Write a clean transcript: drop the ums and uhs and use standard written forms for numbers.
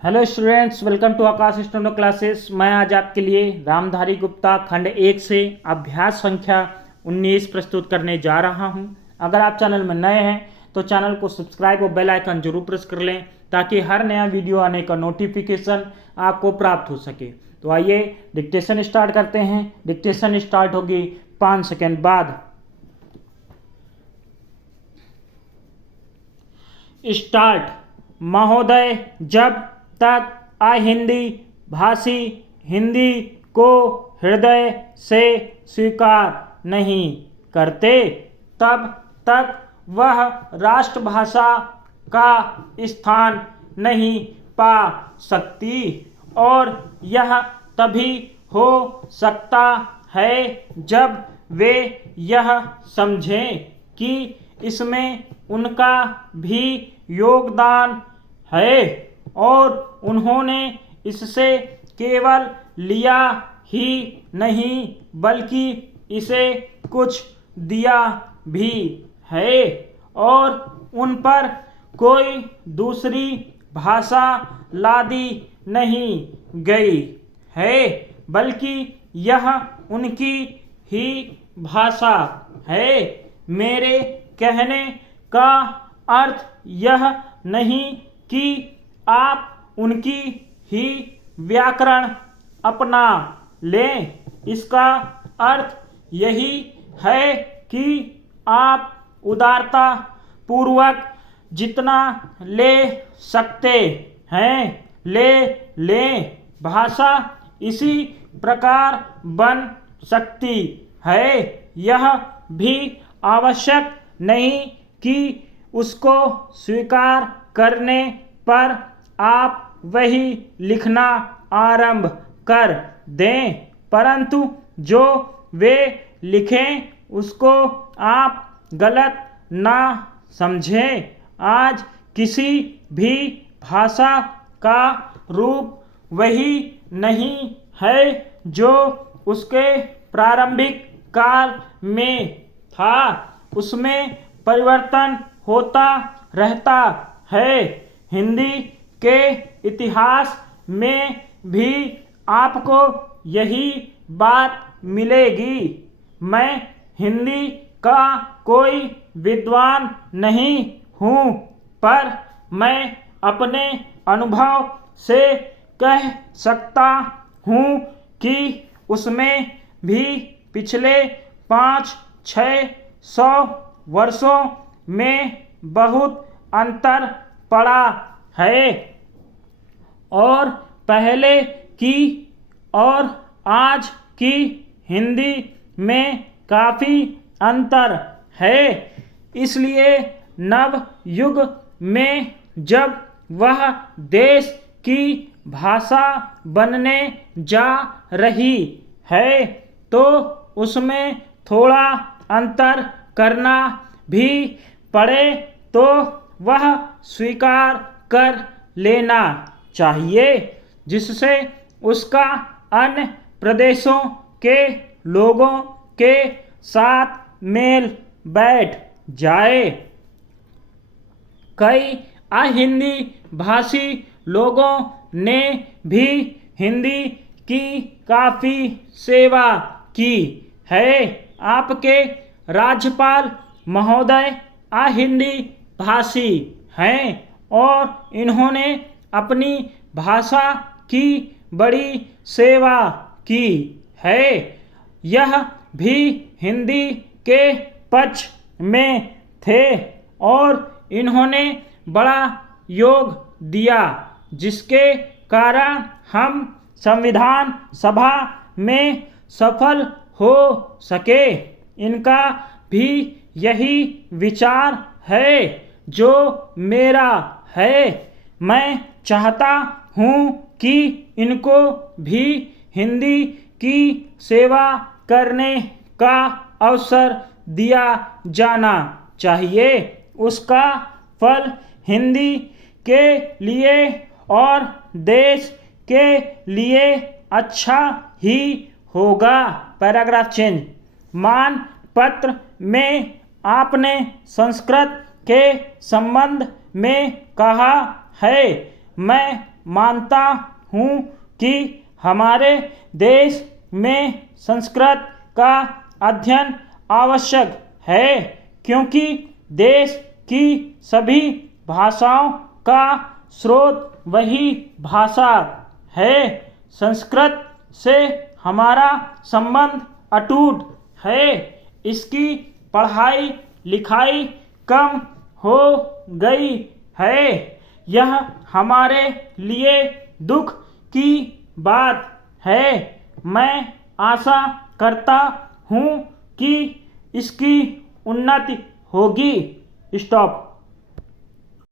Hello students, welcome to Aakash student classes. मैं आज आपके लिए रामधारी गुप्ता खंड 1 से अभ्यास संख्या 19 प्रस्तुत करने जा रहा हूं। अगर आप चैनल में नए हैं तो चैनल को सब्सक्राइब और बेल आइकन जरूर प्रेस कर लें ताकि हर नया वीडियो आने का नोटिफिकेशन आपको प्राप्त हो सके। तो आइए डिक्टेशन स्टार्ट करते हैं। डिक्टेशन स्टार्ट होगी 5 सेकेंड बाद। स्टार्ट। महोदय, जब तक अहिंदी भाषी हिंदी को हृदय से स्वीकार नहीं करते तब तक वह राष्ट्रभाषा का स्थान नहीं पा सकती, और यह तभी हो सकता है जब वे यह समझें कि इसमें उनका भी योगदान है और उन्होंने इससे केवल लिया ही नहीं बल्कि इसे कुछ दिया भी है, और उन पर कोई दूसरी भाषा लादी नहीं गई है बल्कि यह उनकी ही भाषा है। मेरे कहने का अर्थ यह नहीं कि आप उनकी ही व्याकरण अपना लें। इसका अर्थ यही है कि आप उदारता पूर्वक जितना ले सकते हैं ले लें। भाषा इसी प्रकार बन सकती है। यह भी आवश्यक नहीं कि उसको स्वीकार करने पर आप वही लिखना आरंभ कर दें, परंतु जो वे लिखें उसको आप गलत ना समझें। आज किसी भी भाषा का रूप वही नहीं है जो उसके प्रारंभिक काल में था। उसमें परिवर्तन होता रहता है। हिंदी के इतिहास में भी आपको यही बात मिलेगी। मैं हिंदी का कोई विद्वान नहीं हूँ, पर मैं अपने अनुभव से कह सकता हूँ कि उसमें भी पिछले 500-600 वर्षों में बहुत अंतर पड़ा है, और पहले की और आज की हिंदी में काफ़ी अंतर है। इसलिए नव युग में जब वह देश की भाषा बनने जा रही है तो उसमें थोड़ा अंतर करना भी पड़े तो वह स्वीकार कर लेना चाहिए, जिससे उसका अन्य प्रदेशों के लोगों के साथ मेल बैठ जाए। कई अहिंदी भाषी लोगों ने भी हिंदी की काफ़ी सेवा की है। आपके राज्यपाल महोदय अहिंदी भाषी हैं और इन्होंने अपनी भाषा की बड़ी सेवा की है। यह भी हिंदी के पक्ष में थे और इन्होंने बड़ा योग दिया, जिसके कारण हम संविधान सभा में सफल हो सके। इनका भी यही विचार है जो मेरा है। मैं चाहता हूँ कि इनको भी हिंदी की सेवा करने का अवसर दिया जाना चाहिए। उसका फल हिंदी के लिए और देश के लिए अच्छा ही होगा। Paragraph change. मान पत्र में आपने संस्कृत के संबंध में कहा है। मैं मानता हूँ कि हमारे देश में संस्कृत का अध्ययन आवश्यक है, क्योंकि देश की सभी भाषाओं का स्रोत वही भाषा है। संस्कृत से हमारा संबंध अटूट है। इसकी पढ़ाई लिखाई कम हो गई है। यह हमारे लिए दुख की बात है। मैं आशा करता हूँ कि इसकी उन्नति होगी। स्टॉप।